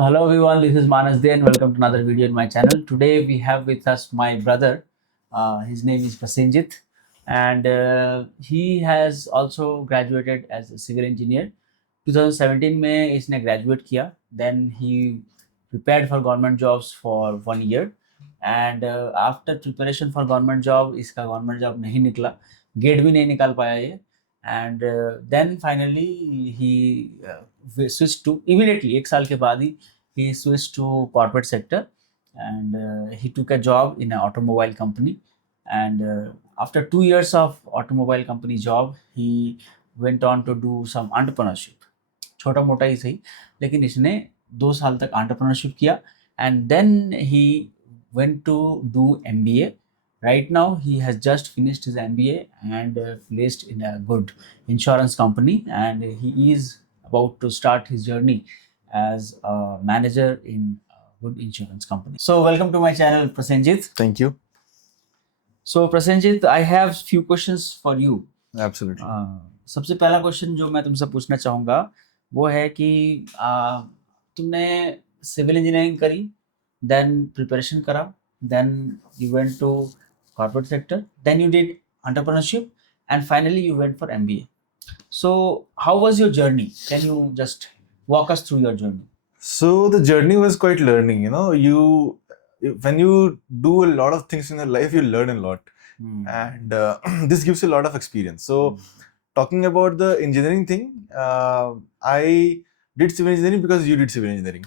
So hello everyone, this is Manas Dey and welcome to another video in my channel. Today we have with us my brother. His name is Prasenjit, and he has also graduated as a civil engineer. 2017 में इसने graduate किया. Then he prepared for government jobs for 1 year, and after preparation for government job, इसका government job नहीं निकला, gate भी नहीं निकाल पाया ये. And then finally he switched to immediately एक साल के बाद ही he switched to corporate sector, and he took a job in an automobile company. And after 2 years of automobile company job, he went on to do some entrepreneurship. छोटा मोटा ही सही, लेकिन इसने 2 साल तक entrepreneurship किया. And then he went to do MBA. Right now he has just finished his MBA and placed in a good insurance company, and he is about to start his journey as a manager in a good insurance company. So welcome to my channel, Prasenjit. Thank you. So Prasenjit, I have few questions for you. Absolutely. सबसे पहला question जो मैं तुमसे पूछना चाहूँगा वो है कि तुमने सिविल इंजीनियरिंग करी, देन प्रिपरेशन करा, then you went to corporate sector, then you did entrepreneurship, and finally you went for MBA. So how was your journey? Can you just walk us through your journey? So the journey was quite learning. When you do a lot of things in your life, you learn a lot, and this gives you a lot of experience. So talking about the engineering thing, I did civil engineering because you did civil engineering.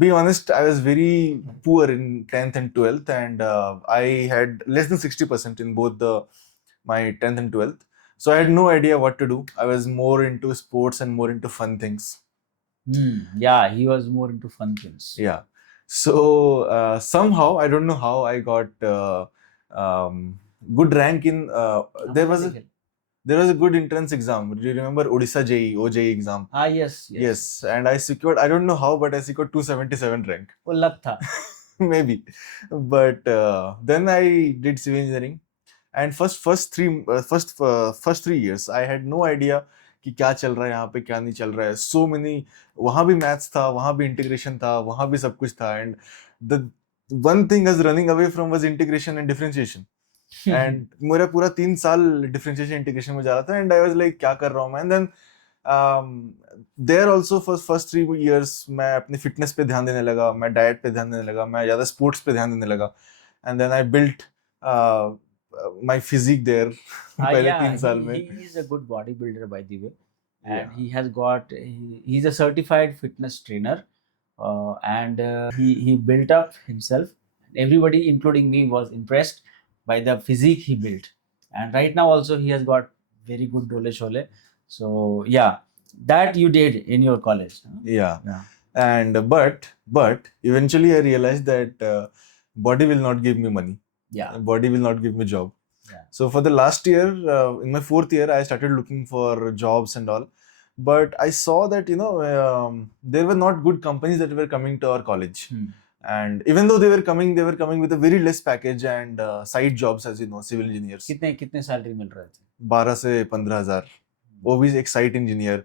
Be honest, I was very poor in 10th and 12th, and I had less than 60% in both my 10th and 12th. So I had no idea what to do. I was more into sports and more into fun things. Yeah, he was more into fun things. Yeah. So somehow, I don't know how, I got good rank in. There was a good entrance exam. Do you remember Odisha JEE, OJEE exam? Yes. And I secured, I don't know how, but I secured 277 rank. वो luck था. Maybe. But then I did civil engineering. And first 3 years, I had no idea कि क्या चल रहा है यहाँ पे, क्या नहीं चल रहा है. So many, वहाँ भी मैथ्स था, वहाँ भी इंटीग्रेशन था, वहाँ भी सब कुछ था. And the one thing I was running away from was integration and differentiation. And मेरा पूरा 3 साल डिफरेंशिएशन इंटीग्रेशन में जा रहा था, एंड आई वाज लाइक क्या कर रहा हूँ मैं. And then there also first 3 years मैं अपनी फिटनेस पे ध्यान देने लगा, मैं डाइट पे ध्यान देने लगा, मैं ज्यादा स्पोर्ट्स पे ध्यान देने लगा. And then I built my physique there पहले 3 साल में. He is a good bodybuilder, by the way, and he has got he's a certified fitness trainer, and he built up himself. Everybody, including me, was impressed by the physique he built, and right now also he has got very good dole shole. So yeah, that you did in your college. Yeah. And but eventually I realized that body will not give me money. Body will not give me job. So for the last year, in my 4th year, I started looking for jobs and all, but I saw that there were not good companies that were coming to our college. And even though they were coming with a very less package and side jobs, as you know, civil engineers. कितने salary मिल रहे थे? 12 से 15,000. वो भी एक site engineer,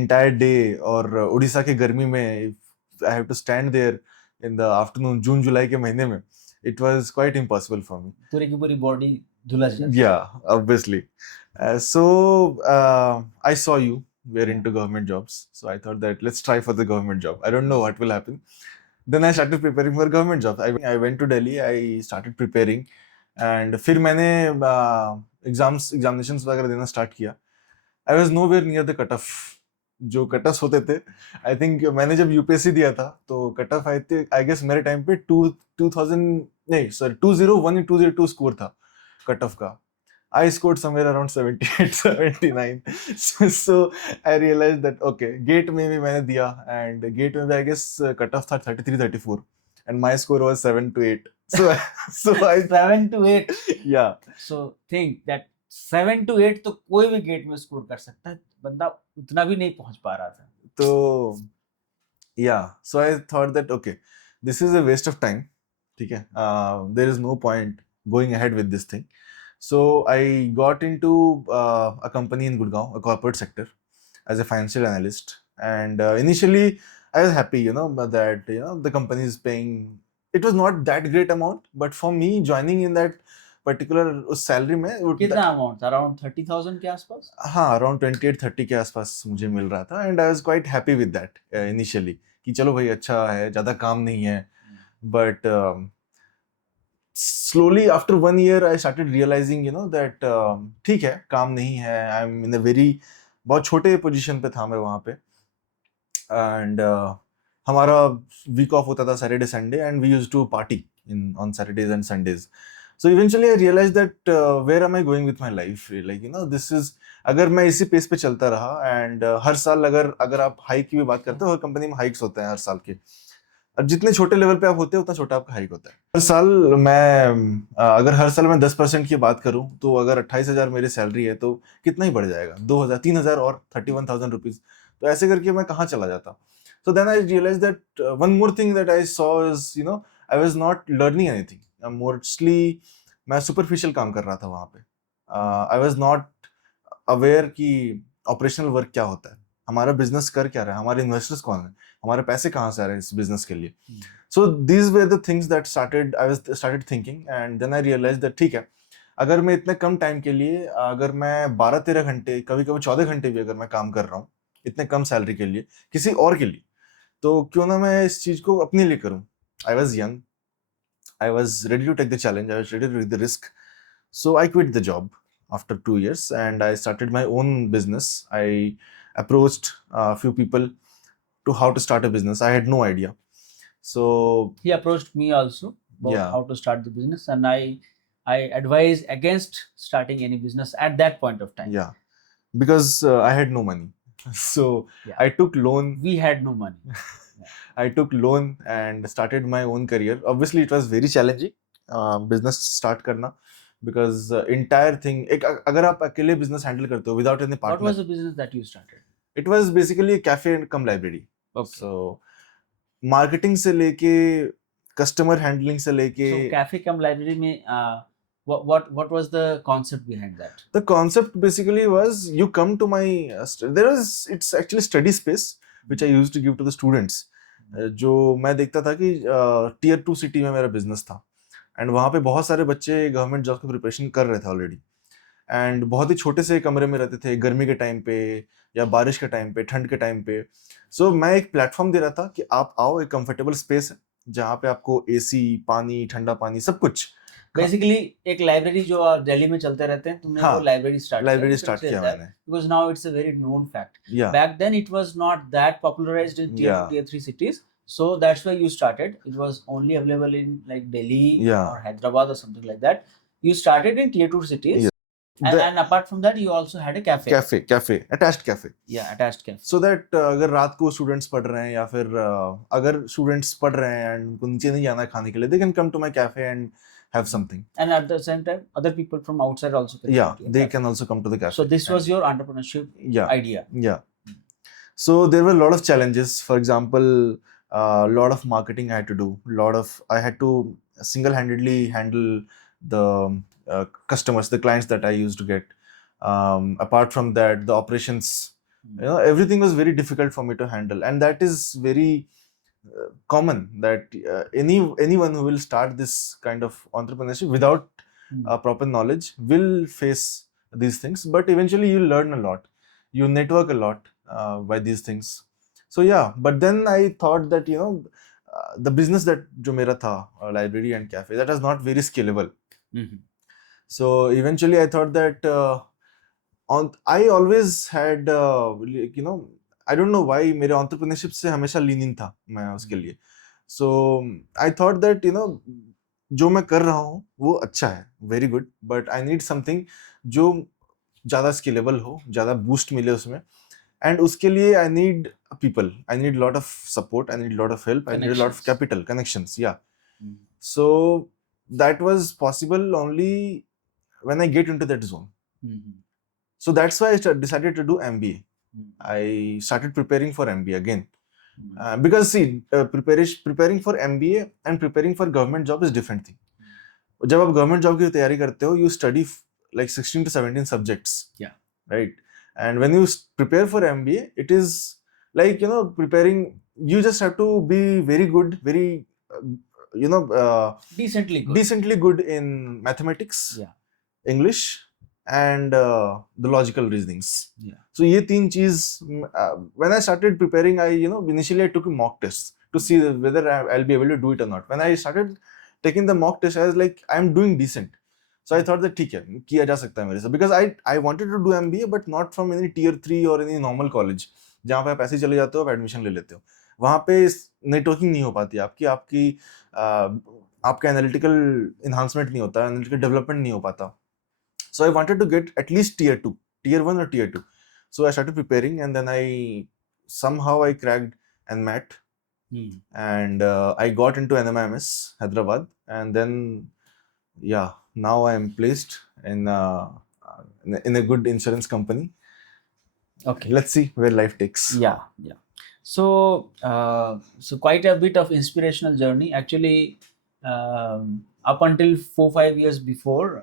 entire day. और उड़ीसा के गर्मी में I have to stand there in the afternoon, जून जुलाई के महीने में. It was quite impossible for me. पूरी की पूरी बॉडी धुलस जाती. Yeah, obviously. So I saw you were into government jobs, so I thought that let's try for the government job. I don't know what will happen. Then I started preparing for government jobs. I went to Delhi. I started preparing, and फिर मैंने examinations वगैरह देना start किया. I was nowhere near the cutoff. जो cutoff होते थे, I think मैंने जब यूपीएससी दिया था तो कटअफ आए थे, आई गेस मेरे टाइम पे 201 स्कोर था कटअफ का. I scored somewhere around 78, 79. So I realized that okay, GATE में भी मैंने दिया, and GATE में भी I guess cutoff था 33, 34, and my score was 7 to 8. So I 7 to 8. Yeah. So think that 7 to 8 तो कोई भी गेट में स्कोर कर सकता है, बंदा उतना भी नहीं पहुंच पा रहा था. तो yeah, so I thought that okay, this is a waste of time. ठीक है, there is no point going ahead with this thing. So I got into a company in Gurgaon, a corporate sector, as a financial analyst. And initially I was happy, that the company is paying. It was not that great amount, but for me joining in that particular उस salary में कितना amount था? Around 30,000 के आसपास? हाँ, around 28-30 के आसपास मुझे मिल रहा था, and I was quite happy with that initially, कि चलो भाई अच्छा है, ज़्यादा काम नहीं है. But slowly after 1 year I started realizing that ठीक है, काम नहीं है. I am in a very, बहुत छोटे पोजीशन पे था मैं वहाँ पे. एंड हमारा वीक ऑफ होता था Saturday Sunday, and we used to party in on Saturdays and Sundays. So eventually I realized that where am I going with my life? Like this is, अगर मैं इसी पेस पे चलता रहा, and हर साल अगर आप हाइक की भी बात करते हो, हर कंपनी में हाइक्स होते हैं हर साल के. अब जितने छोटे लेवल पे आप होते हो उतना छोटा आपका हाइक होता है हर साल. अगर हर साल मैं 10% की बात करूं, तो अगर 28,000 मेरी सैलरी है, तो कितना ही बढ़ जाएगा, 2,000 3,000 और 31,000 रुपीज. तो ऐसे करके मैं कहाँ चला जाता. So then I realise that one more thing that I saw is I was not learning anything. Mostly मैं सुपरफिशियल काम कर रहा था वहाँ पे. आई वाज नॉट अवेयर कि ऑपरेशनल वर्क क्या होता है, हमारा बिजनेस कर क्या रहा है, हमारे इन्वेस्टर्स कौन है, हमारे पैसे कहाँ से आ रहे हैं इस बिजनेस के लिए. So these were the things that I started thinking, and then I realise that ठीक है, अगर मैं इतने कम टाइम के लिए, अगर मैं 12-13 घंटे, कभी कभी 14 घंटे भी अगर मैं काम कर रहा हूँ इतने कम सैलरी के लिए किसी और के लिए, तो क्यों ना मैं इस चीज को अपने लिए करूँ. I was young, I was ready to take the challenge, I was ready to take the risk. So I quit the job after 2 years, and I started my own business. I approached a few people to how to start a business. I had no idea. So He approached me also about Yeah. how to start the business, and I advise against starting any business at that point of time. yeah, because I had no money. So Yeah. I took loan. We had no money. I took loan and started my own career. Obviously, it was very challenging business start करना, because entire thing, एक अगर आप अकेले business handle करते हो without any What partner. was the business that you started? It was basically a cafe and come library. Okay. So marketing से लेके customer handling से लेके, So cafe cum library में what was the concept behind that? the concept basically was you come to my it's actually study space which I used to give to the students. जो मैं देखता था कि tier 2 city में मेरा business था, and वहाँ पे बहुत सारे बच्चे गवर्नमेंट जॉब की प्रिपरेशन कर रहे थे ऑलरेडी, एंड बहुत ही छोटे से कमरे में रहते थे, गर्मी के टाइम पे या बारिश के टाइम पे, ठंड के टाइम पे. सो मैं एक प्लेटफॉर्म दे रहा था कि आप आओ, एक कंफर्टेबल स्पेस है जहाँ पे आपको एसी, पानी, ठंडा पानी, सब कुछ. बेसिकली एक लाइब्रेरी जो दिल्ली में चलते रहते हैं, तुमने वो लाइब्रेरी स्टार्ट किया मैंने, because now it's a very known fact. Yeah. Back then it was not that popularized in tier 2, tier 3 cities, so that's why you started. It was only available in like Delhi or Hyderabad or something like that. You started in tier 2 cities. And apart from that you also had a cafe attached cafe. Yeah, attached cafe. So that अगर रात को students पढ़ रहे हैं, या फिर अगर students पढ़ रहे हैं एंड उनको नीचे नहीं जाना खाने के लिए, they can come to my cafe and have something. And at the same time other people from outside also can they can also come to the cafe. So this was your entrepreneurship idea. Yeah. So there were a lot of challenges. For example, a lot of marketing I had to do, I had to single-handedly handle the customers, the clients that I used to get. Apart from that, the operations, everything was very difficult for me to handle, and that is very common that anyone who will start this kind of entrepreneurship without proper knowledge will face these things. But eventually you learn a lot, you network a lot by these things. So yeah, but then I thought that the business that jo mera tha, library and cafe, that was not very scalable. So eventually I thought that I always had I don't know why मेरे entrepreneurship से हमेशा leaning था मैं उसके लिए. So I thought that जो मैं कर रहा हूँ वो अच्छा है, very good, but I need something जो ज़्यादा scalable हो, ज़्यादा boost मिले उसमें, and उसके लिए I need people, I need a lot of support, I need a lot of help, I need a lot of capital, connections, yeah. So that was possible only when I get into that zone. So that's why I decided to do MBA. I started preparing for MBA again. Because see, preparing for MBA and preparing for government job is different thing. जब आप government job की तैयारी करते हो, you study like 16 to 17 subjects. Yeah. Right. And when you prepare for MBA, it is like preparing, you just have to be very good, very you know decently good in mathematics, Yeah. English, and the logical reasonings. Yeah. So ये तीन चीज, when I started preparing, I initially I took mock tests to see whether I'll be able to do it or not. When I started taking the mock test, I was like, I'm doing decent. So I thought that ठीक है, किया जा सकता है मेरे से, because I wanted to do MBA but not from any tier 3 or any normal college जहाँ पे आप ऐसे ही चले जाते हो, आप एडमिशन ले लेते हो. वहाँ पे नेटवर्किंग नहीं हो पाती आपकी आपकी आपका एनालिटिकल इन्हांसमेंट नहीं होता, एनालिटिकल डेवलपमेंट नहीं हो पाता. So I wanted to get at least tier 2, tier 1 or tier 2. So I started preparing, and then somehow I cracked and met, and I got into NMIMS Hyderabad, and then now I am placed in a good insurance company. Okay. Let's see where life takes. Yeah. So quite a bit of inspirational journey actually. Up until 4-5 years before,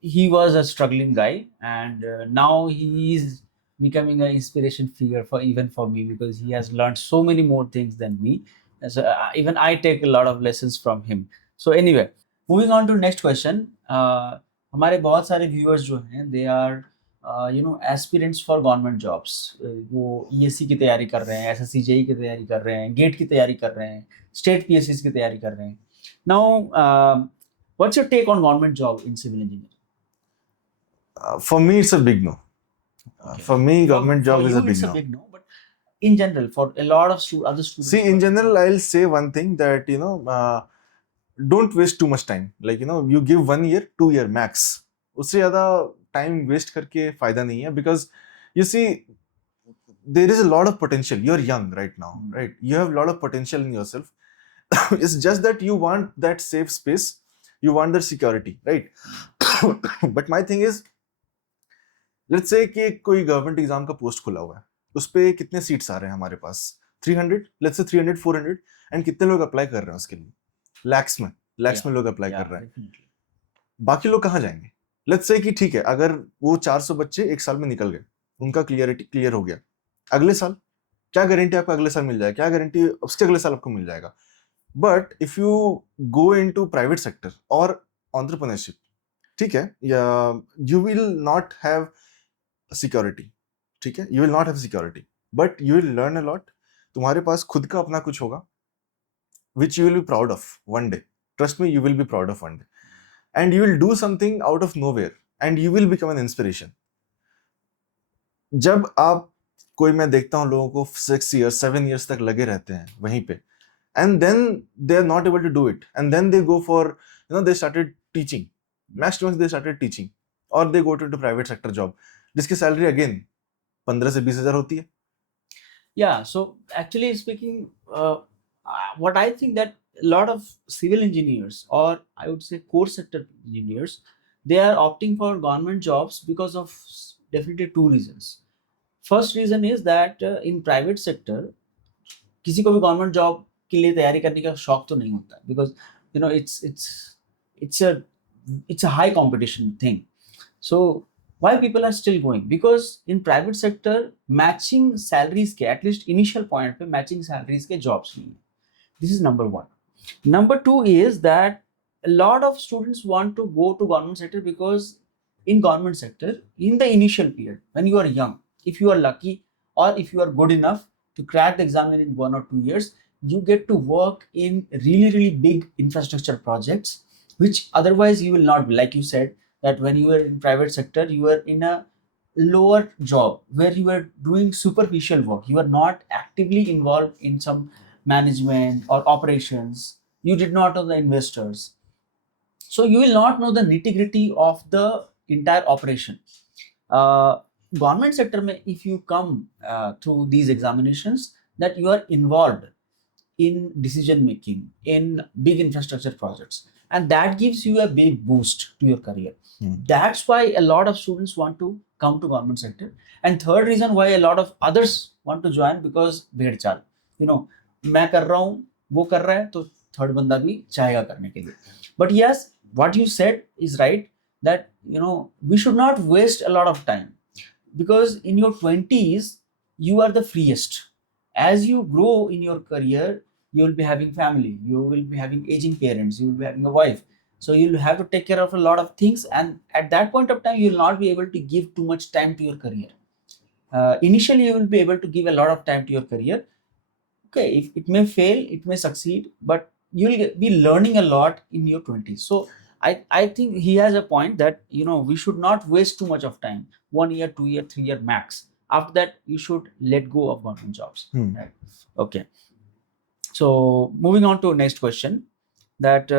he was a struggling guy, and now he is becoming an inspiration figure for even for me, because he has learned so many more things than me. And so even I take a lot of lessons from him. So anyway, moving on to next question. हमारे बहुत सारे viewers जो हैं, they are aspirants for government jobs. वो ESC की तैयारी कर रहे हैं, SSC JEE की तैयारी कर रहे हैं, गेट की तैयारी कर रहे हैं, स्टेट PSCs की तैयारी कर रहे हैं. Now, what's your take on government job in civil engineering? For me, it's a big no. Okay. For me, government job for is you, a big it's no. a big no, but in general, for a lot of other students. See, in general, I'll say one thing that don't waste too much time. Like you give 1 year, 2 year max. उससे ज़्यादा time waste करके फायदा नहीं है, because you see, there is a lot of potential. You're young right now, right? You have a lot of potential in yourself. It's just that you want that safe space, you want that security, right? But my thing is, let's say कि कोई government exam का post खुला हुआ है, उस पे कितने seats आ रहे हैं हमारे पास, 300, let's say 300 400, एंड कितने लोग अप्लाई कर रहे हैं उसके लिए, लैक्स में लोग अप्लाई कर रहे हैं. बाकी लोग कहाँ जाएंगे? लेट्स से कि ठीक है, अगर वो 400 बच्चे एक साल में निकल गए, उनका क्लियर हो गया, अगले साल क्या गारंटी आपको अगले साल मिल जाएगा, क्या गारंटी उसके अगले साल आपको मिल जाएगा. But if you go into private sector और एंटरप्रेन्योरशिप, ठीक है, you will not have security, ठीक है, you will not have security, but you will learn a lot. तुम्हारे पास खुद का अपना कुछ होगा, which you will be proud of one day. Trust me, you will be proud of one day. And you will do something out of nowhere, and you will become an inspiration. जब आप कोई, मैं देखता हूँ लोगों को 6 years 7 years तक लगे रहते हैं वहीं पे, and then they are not able to do it, and then they go for, they started teaching, max to max they started teaching, or they go to private sector job, जिसकी salary again 15 से 20 हजार होती है. Yeah, so actually speaking, what I think that a lot of civil engineers, or I would say core sector engineers, they are opting for government jobs because of definitely two reasons. First reason is that in private sector, किसी को भी government job के लिए तैयारी करने का शौक तो नहीं होता, because it's a high competition thing. So why people are still going? Because in private sector matching salaries के, at least initial point पे matching salaries के jobs नहीं है. This is number one. Number two is that a lot of students want to go to government sector because in government sector, in the initial period, when you are young, if you are lucky or if you are good enough to crack the exam in 1 or 2 years, you get to work in really, really big infrastructure projects, which otherwise you will not be. Like you said, that when you were in private sector, you were in a lower job where you were doing superficial work. You are not actively involved in some management or operations. You did not know the investors, so you will not know the nitty-gritty of the entire operation. Government sector mein, if you come through these examinations, that you are involved in decision making in big infrastructure projects, and that gives you a big boost to your career. That's why a lot of students want to come to government sector. And third reason why a lot of others want to join, because भेड़ चाल, मैं कर रहा हूँ, वो कर रहा है, तो थर्ड बंदा भी चाहेगा करने के लिए. But yes, what you said is right, that we should not waste a lot of time, because in your 20s you are the freest. As you grow in your career, you will be having family, you will be having aging parents, you will be having a wife, so you'll have to take care of a lot of things, and at that point of time you will not be able to give too much time to your career. Initially you will be able to give a lot of time to your career. Okay, if it may fail, it may succeed, but you'll be learning a lot in your 20s. So I think he has a point that we should not waste too much of time, 1 year, 2 year, 3 year max. After that you should let go of government jobs. Right. Okay, so moving on to next question, that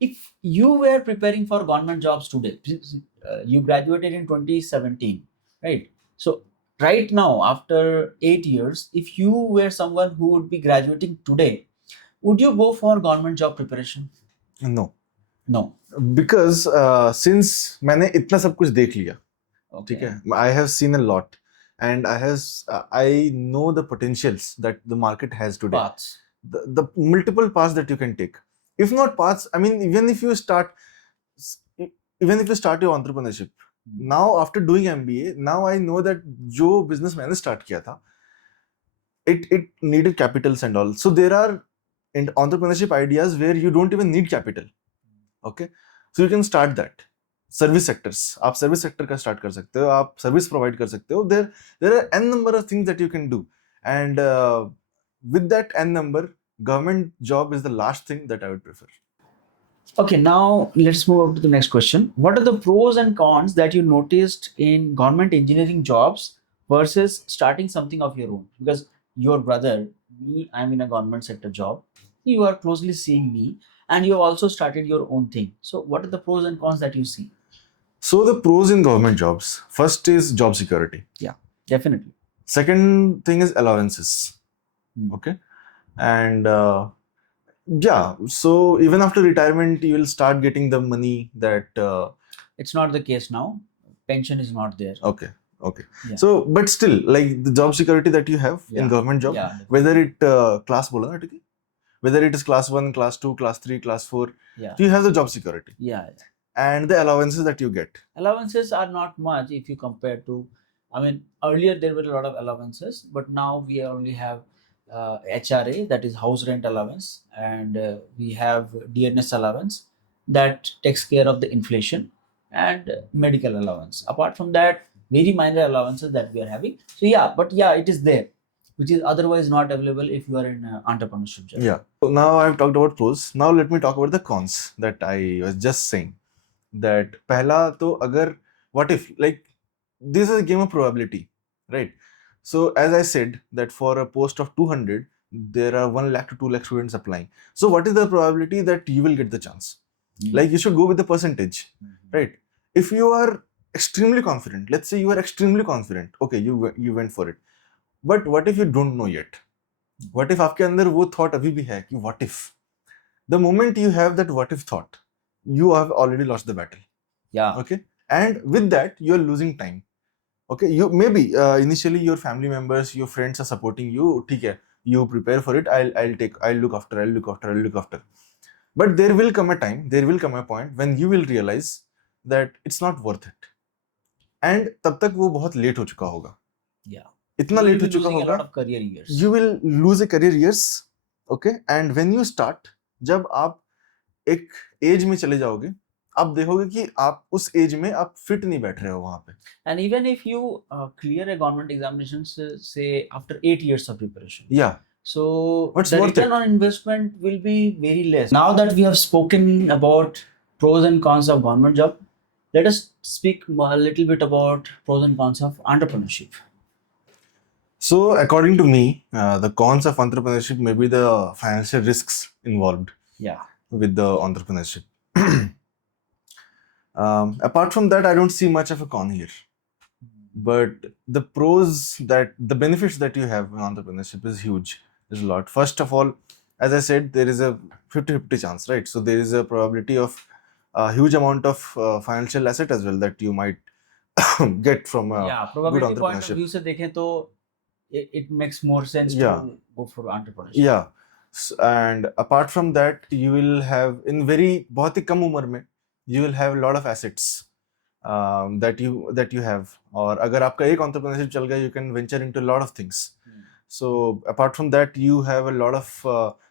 if you were preparing for government jobs today, you graduated in 2017, right? So right now, after 8 years, if you were someone who would be graduating today, would you go for government job preparation? No, No. because since मैंने इतना सब कुछ देख लिया, ठीक Okay. है, I have seen a lot, and I know the potentials that the market has today. Paths. The multiple paths that you can take. If not paths, I mean, even if you start your entrepreneurship, now after doing MBA, now I know that जो business मैंने start किया था, it needed capitals and all. So there are entrepreneurship ideas where you don't even need capital. Okay, so you can start that. Service sectors, आप service sector का start कर सकते हो, आप सर्विस प्रोवाइड कर सकते हो. There are n number of things that you can do, and with that n number, government job is the last thing that I would prefer. Okay, now let's move on to the next question. What are the pros and cons that you noticed in government engineering jobs versus starting something of your own? Because your brother, me, I'm in a government sector job. You are closely seeing me, and you have also started your own thing. So, what are the pros and cons that you see? So the pros in government jobs, first is job security. Definitely. Second thing is allowances. Okay, and so even after retirement you will start getting the money that It's not the case now. Pension is not there. Okay. Yeah. So but still, like, the job security that you have in Yeah. government job, Yeah. whether it class bola na, ठीक है? Whether it is class 1, class 2, class 3, class 4, Yeah. you have the job security Yeah. and the allowances that you get. Allowances are not much if you compare to, I mean, earlier there were a lot of allowances, but now we only have HRA, that is house rent allowance, and we have DNS allowance that takes care of the inflation, and medical allowance. Apart from that, very minor allowances that we are having. So yeah, but yeah, it is there, which is otherwise not available if you are in entrepreneurship job. Yeah. So now I've talked about pros. Now let me talk about the cons that I was just saying. That पहला तो अगर, what if, like, this is a game of probability, right? So as I said that for a post of 200 there are 1 lakh to 2 lakh students applying. So what is the probability that you will get the chance? Like, you should go with the percentage, right? If you are extremely confident, let's say you are extremely confident, okay, you went for it. But what if you don't know yet? What if आपके अंदर वो thought अभी भी है कि what if? The moment you have that what if thought, you have already lost the battle. Yeah. Okay, and with that you are losing time. Okay, you maybe initially your family members, your friends are supporting you. ठीक है, you prepare for it. I'll look after. But there will come a time, there will come a point when you will realize that it's not worth it. And तब तक वो बहुत late हो चुका होगा. Yeah. इतना You late will हो be चुका losing a होगा. lot of career years. You will lose a career years. Okay, and when you start, जब आप एक एज में चले जाओगे, आप देखोगे कि आप उस एज में आप फिट नहीं बैठ रहे हो वहां पे. And even if you clear a government examination, say after 8 years of preparation, Yeah, so What's the worth return on investment will be very less. Now that we have spoken about pros and cons of government job, let us speak a little bit about pros and cons of entrepreneurship. so according to me, the cons of entrepreneurship may be the financial risks involved Yeah. with the entrepreneurship. Apart from that, I don't see much of a con here. But the benefits that you have in entrepreneurship is huge. There's a lot. First of all, as I said, there is a 50-50 chance, right? So there is a probability of a huge amount of financial asset as well that you might get from Yeah, good probability point of entrepreneurship. view से देखें तो it makes more sense Yeah. to go for entrepreneurship. Yeah. And apart from that, you will have, in very बहुत ही कम उम्र में, you will have a lot of assets that you have. और अगर आपका एक entrepreneurship चल गया, you can venture into a lot of things. So apart from that, you have a lot of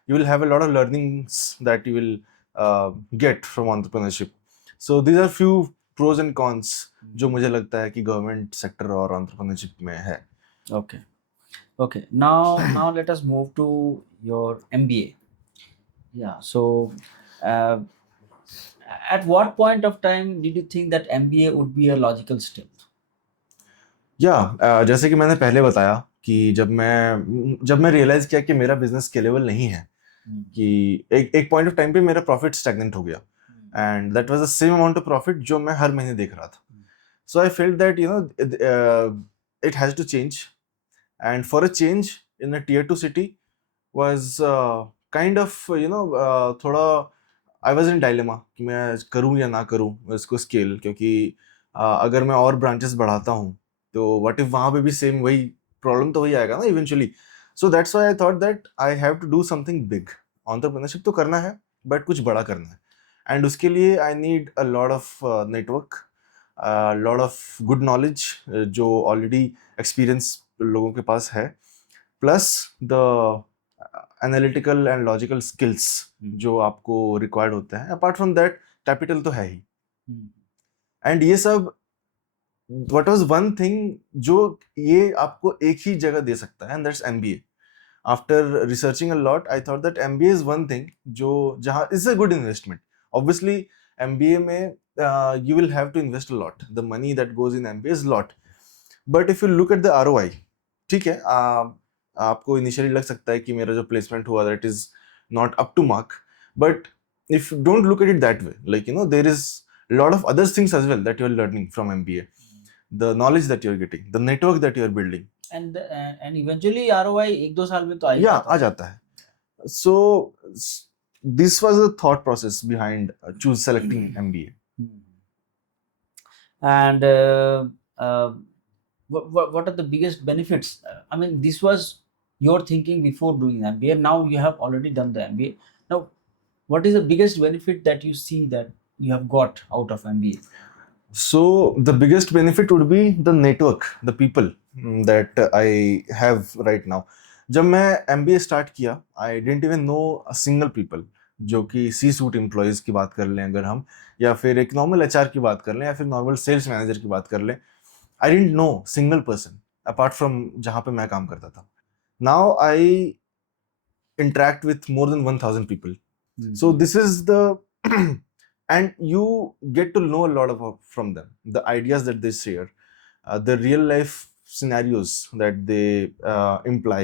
you will have a lot of learnings that you will get from entrepreneurship. So these are few pros and cons जो मुझे लगता है कि government sector और entrepreneurship में है. Okay. Okay. Now let us move to your MBA. Yeah. So, uh, at what point of time did you think that MBA would be a logical step? जैसे कि मैंने पहले बताया कि जब मैं रियलाइज किया कि मेरा बिजनेस स्केलेबल नहीं है, कि एक पॉइंट ऑफ टाइम पे मेरा प्रॉफिट स्टैग्नेंट हो गया, and that was the same amount of profit जो मैं हर महीने देख रहा था. So I felt that it has to change, and for a change in a tier 2 city was kind of थोड़ा आई वाज इन डायलेमा कि मैं करूं या ना करूं इसको स्केल, क्योंकि अगर मैं और ब्रांचेस बढ़ाता हूं तो व्हाट इफ वहां पे भी सेम वही प्रॉब्लम तो वही आएगा ना eventually. So that's why I thought that I have to do something big. Entrepreneurship तो करना है बट कुछ बड़ा करना है, एंड उसके लिए I need a lot of network, lot of good knowledge जो ऑलरेडी एक्सपीरियंस लोगों के पास है, plus the analytical and logical skills जो आपको रिक्वायर्ड होते हैं. अपार्ट फ्रॉम दैट कैपिटल तो है ही. एंड ये सब what was one thing जो ये आपको एक ही जगह दे सकता है, and that's MBA. After researching a lot, I thought that MBA is one thing जो जहाँ is a good investment. Obviously, MBA में you will have to invest a lot. The money that goes in MBA is a lot. But if you look at the ROI, ठीक है, आपको initially लग सकता है कि मेरा जो placement हुआ that is not up to mark. But if you don't look at it that way, like there is a lot of other things as well that you are learning from MBA. The knowledge that you're getting, the network that you're building, and eventually ROI 1-2 साल में तो आ जाता है. So this was the thought process behind selecting MBA. And what are the biggest benefits? I mean, this was your thinking before doing MBA. Now you have already done the MBA. Now, what is the biggest benefit that you see that you have got out of MBA? So the biggest benefit would be the network, the people that I have right now. जब मैं MBA start किया, I didn't even know a single people. जो कि C-suite employees की बात कर लें अगर हम, या फिर एक नॉर्मल HR की बात कर लें, या फिर नॉर्मल सेल्स मैनेजर की बात कर लें, I didn't know single person apart from जहाँ पे मैं काम करता था. Now I interact with more than 1,000 people. So this is the and you get to know a lot from them, the ideas that they share, the real life scenarios that they imply.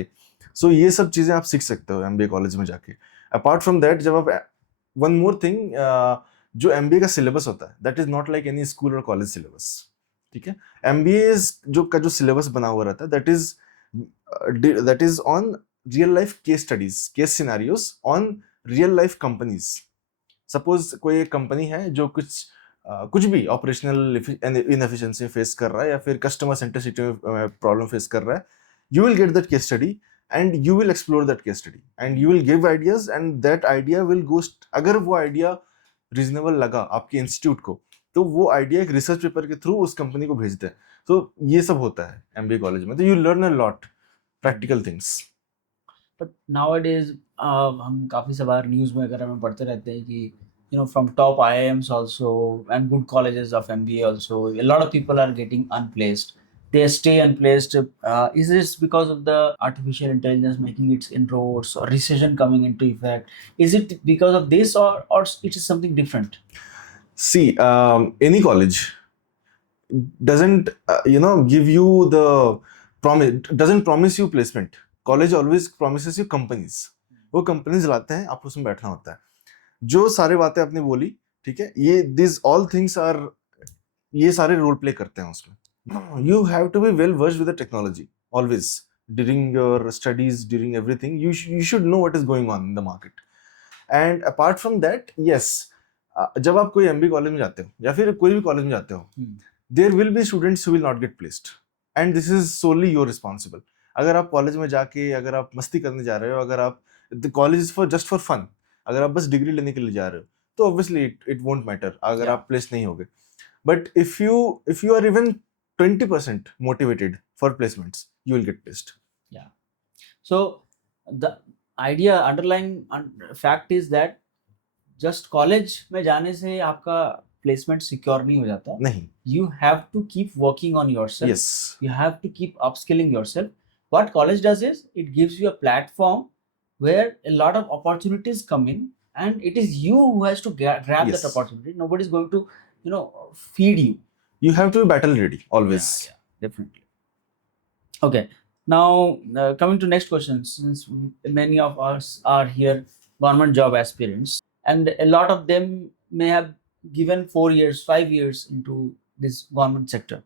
So ये सब चीजें आप सीख सकते हो MBA college में जाके. Apart from that, जब आप one more thing, जो MBA का सिलेबस होता है that is not like any school or college syllabus. ठीक है, MBA जो सिलेबस बना हुआ रहता है that is on real life case studies, case scenarios on real life companies. Suppose कोई एक कंपनी है जो कुछ भी ऑपरेशनल इनएफिशिएंसी फेस कर रहा है या फिर कस्टमर सेंट्रिसिटी में प्रॉब्लम फेस कर रहा है, you will get that case study and you will explore that case study and you will give ideas and that idea will go. अगर वो आइडिया रीजनेबल लगा आपके इंस्टीट्यूट को तो वो आइडिया एक रिसर्च पेपर के थ्रू उस कंपनी को भेजते हैं. तो ये सब होता है MBA कॉलेज में. तो you learn a lot practical things. But nowadays हम काफ़ी सब बार न्यूज़ में वगैरह में पढ़ते रहते हैं कि from top IIMs also and good colleges of MBA also, a lot of people are getting unplaced. They stay unplaced. Is this because of the artificial intelligence making its inroads or recession coming into effect? Is it because of this or it is something different? See, any college doesn't give you the doesn't promise you placement. College always promises you companies. वो companies लाते हैं, आप उसमें बैठना होता है. जो सारे बातें आपने बोली, ठीक है, ये दिस ऑल थिंग्स आर, ये सारे रोल प्ले करते हैं उसमें. You have to be well versed with the technology always during your studies, during everything. You should know what is going on in the market. And apart from that, yes, जब आप कोई MBA college में जाते हो या फिर कोई भी कॉलेज में जाते हो, there will be students who will not get placed and this is solely your responsible. अगर आप कॉलेज में जाके अगर आप मस्ती करने जा रहे हो, अगर आप the college is just for fun, अगर आप बस डिग्री लेने के लिए जा रहे हो तो ऑब्वियसली इट वोंट मैटर अगर आप प्लेस नहीं होगे. But if you are even 20% motivated for placements, you will get placed. Yeah. So the idea underlying fact is that just college में जाने से आपका placement secure नहीं हो जाता. नहीं. You have to keep working on yourself. Yes. You have to keep upskilling yourself. What college does is it gives you a platform where a lot of opportunities come in, and it is you who has to grab Yes. that opportunity. Nobody is going to, feed you. You have to be battle ready always. Yeah, definitely. Okay. Now coming to next question, since many of us are here government job aspirants, and a lot of them may have given 4 years, 5 years into this government sector.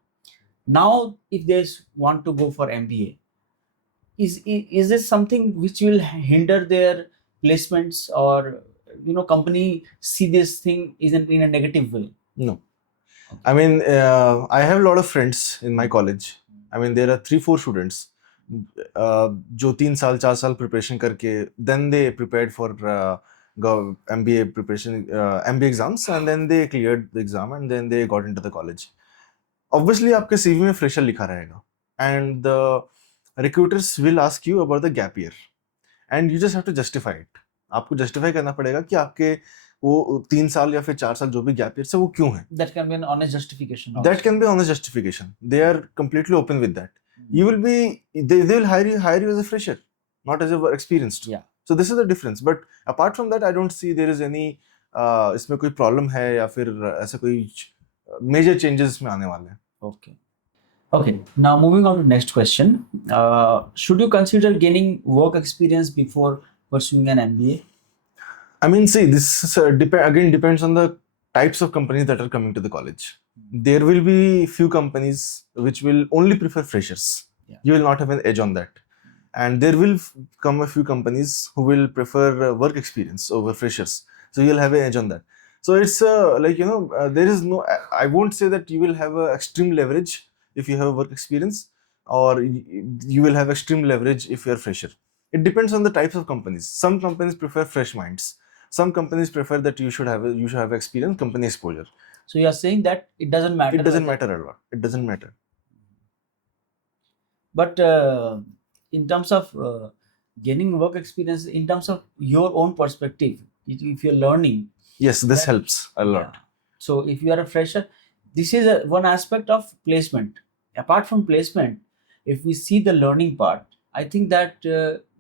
Now, if they want to go for MBA, is this something which will hinder their placements, or company see this thing isn't in a negative way? No. I mean, I have a lot of friends in my college. I mean, there are 3-4 students जो 3-4 साल preparation करके then they prepared for MBA preparation, MBA exams, and then they cleared the exam and then they got into the college. Obviously आपके CV में fresher लिखा रहेगा, and the recruiters will ask you about the gap year, and you just have to justify it. आपको justify करना पड़ेगा कि आपके वो 3 साल या फिर 4 साल जो भी gap years है वो क्यों है. That can be an honest justification. That can be honest justification. They are completely open with that. You will be, they will hire you as a fresher, not as a experienced. Yeah. So this is the difference. But apart from that, I don't see there is any इसमें कोई problem है या फिर ऐसा कोई major changes इसमें आने वाले हैं. Okay. Okay. Now moving on to next question. Should you consider gaining work experience before pursuing an MBA? I mean, see, this is, again depends on the types of companies that are coming to the college. There will be few companies which will only prefer freshers. Yeah. You will not have an edge on that. And there will come a few companies who will prefer work experience over freshers. So you'll have an edge on that. So it's there is no, I won't say that you will have a extreme leverage if you have a work experience, or you will have extreme leverage if you're a fresher. It depends on the types of companies. Some companies prefer fresh minds. Some companies prefer that you should have experience, company exposure. So you are saying that it doesn't matter. It doesn't matter a lot. It doesn't matter. But in terms of gaining work experience, in terms of your own perspective, if you're learning. Yes, this helps a lot. Yeah. So if you are a fresher, this is one aspect of placement. Apart from placement, if we see the learning part, I think that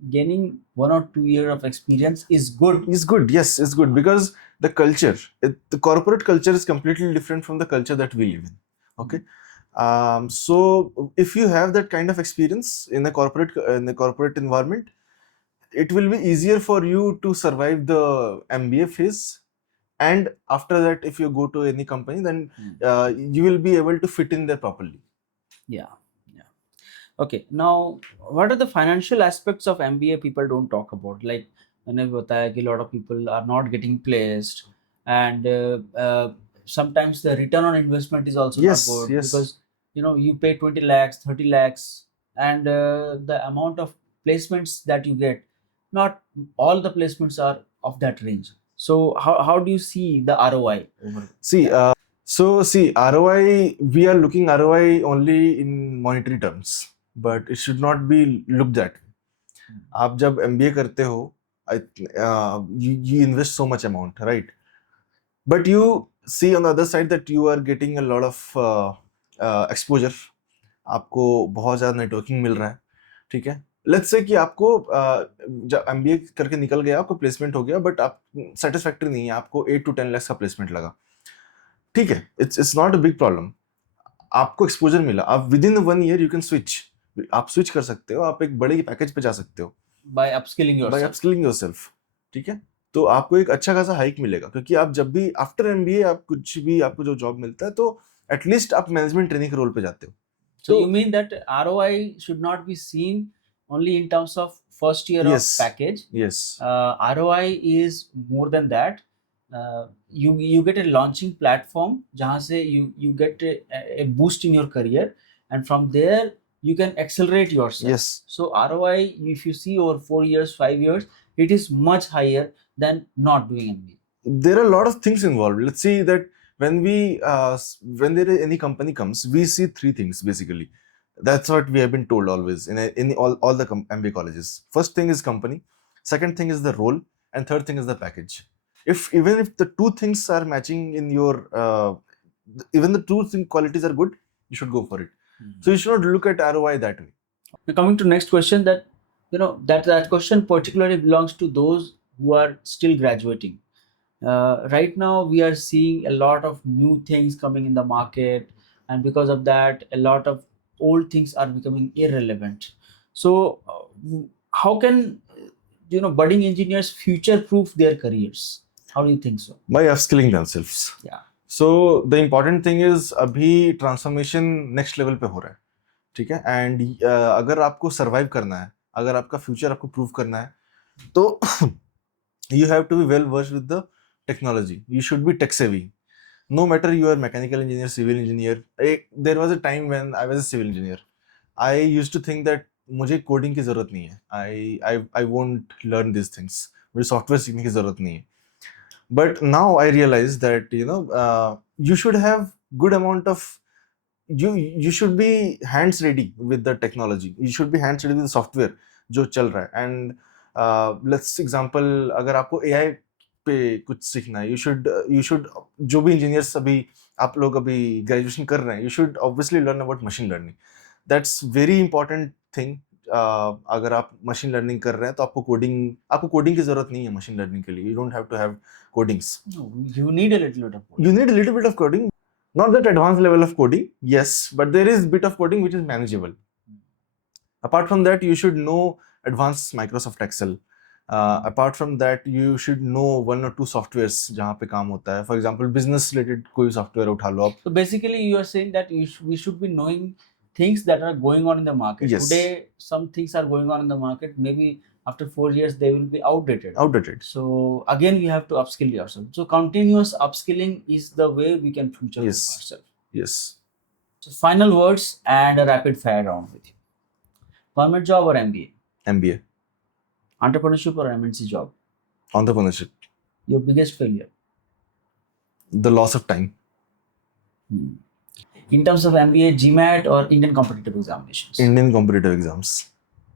gaining 1 or 2 years of experience is good. Is good. Yes, it's good because the culture, the corporate culture is completely different from the culture that we live in. Okay. So if you have that kind of experience in a corporate environment, it will be easier for you to survive the MBA phase. And after that, if you go to any company, then you will be able to fit in there properly. Yeah. Okay. Now, what are the financial aspects of MBA people don't talk about? Like, मैंने बताया कि a lot of people are not getting placed, and sometimes the return on investment is also not good, because you pay 20 lakhs, 30 lakhs, and the amount of placements that you get, not all the placements are of that range. So how do you see the ROI? See, ROI, we are looking ROI only in monetary terms, but it should not be looked at. आप जब MBA करते हो, you invest so much amount, right? But you see on the other side that you are getting a lot of exposure. आपको बहुत ज़्यादा networking मिल रहा है, ठीक है? लेट्स से कि आपको जब MBA करके निकल गया, आपको प्लेसमेंट हो गया, बट आप सेटिस्फैक्टरी नहीं है, आपको 8 to 10 लाख का प्लेसमेंट लगा, ठीक है, it's not a big problem. आपको एक्सपोजर मिला, आप with in 1 year you can switch, आप स्विच कर सकते हो, आप एक बड़े पैकेज पे जा सकते हो बाय अपस्किलिंग योरसेल्फ, ठीक है? तो आपको एक अच्छा खासा हाइक मिलेगा, क्योंकि आप जब भी आफ्टर MBA आप कुछ भी आपको जो जॉब मिलता है, तो एटलीस्ट आप मैनेजमेंट ट्रेनिंग के रोल पे जाते हो. So you mean that ROI should not be seen only in terms of first year of package? Yes. ROI is more than that. You get a launching platform जहाँ से you get a boost in your career, and from there you can accelerate yourself. Yes. So ROI, if you see over 4 years, 5 years, it is much higher than not doing MBA. There are a lot of things involved. Let's see that when there is any company comes, we see three things basically. That's what we have been told always in all the MBA colleges. First thing is company, second thing is the role, and third thing is the package. If even if the two things are matching in your even the two thing qualities are good, you should go for it. So you should not look at ROI that way. Now coming to next question, that that question particularly belongs to those who are still graduating. Right now we are seeing a lot of new things coming in the market, and because of that a lot of old things are becoming irrelevant. So how can budding engineers future proof their careers? How do you think so? By upskilling themselves. Yeah. So the important thing is अभी transformation next level पे हो रहा है, ठीक है. And अगर आपको survive करना है, अगर आपका फ्यूचर आपको प्रूव करना है, तो you have to be well versed with the technology. You should be tech savvy. No matter you are mechanical engineer, civil engineer. There was a time when I was a civil engineer. I used to think that मुझे coding की जरूरत नहीं है. I won't learn these things. मुझे software सीखने की जरूरत नहीं है. But now I realize that you should have good amount of you should be hands ready with the technology. You should be hands ready with the software जो चल रहा है. And let's example, अगर आपको AI पे कुछ सीखना है, you should जो भी इंजीनियर्स अभी आप लोग अभी ग्रेजुएशन कर रहे हैं, you should obviously learn about machine learning. That's very important thing. अगर आप मशीन लर्निंग कर रहे हैं तो आपको कोडिंग की जरूरत नहीं है मशीन लर्निंग के लिए. You don't have to have codings. No, you need a little bit of coding. You need a little bit of coding, not that advanced level of coding, yes, but there is bit of coding which is manageable. Apart from that, you should know advanced Microsoft Excel. Apart from that, you should know one or two softwares जहाँ पे काम होता है. For example, business related कोई software उठा लो आप. So basically you are saying that we should be knowing things that are going on in the market. Yes. Today some things are going on in the market, maybe after 4 years they will be outdated. So again we have to upskill yourself. So continuous upskilling is the way we can future proof Yes. ourselves. Yes. So final words and a rapid fire round with you. Permanent job or MBA? MBA. Entrepreneurship or MNC job? Entrepreneurship. Your biggest failure? The loss of time. In terms of MBA, GMAT or Indian competitive examinations? Indian competitive exams.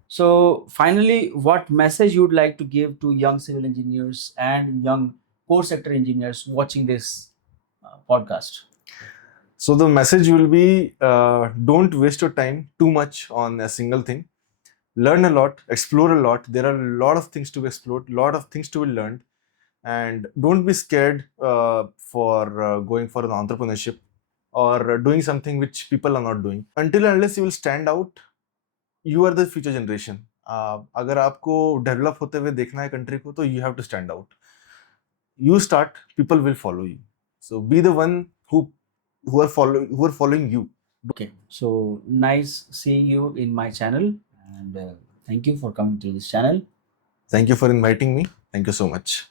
So finally, what message you would like to give to young civil engineers and young core sector engineers watching this podcast? So the message will be, don't waste your time too much on a single thing. Learn a lot, explore a lot. There are a lot of things to be explored, lot of things to be learned. And don't be scared for going for an entrepreneurship or doing something which people are not doing. Until and unless you will stand out, you are the future generation. अगर आपको develop होते हुए देखना है country को, तो you have to stand out. You start, people will follow you. So be the one who are following you. Okay, so nice seeing you in my channel, and thank you for coming to this channel. Thank you for inviting me. Thank you so much.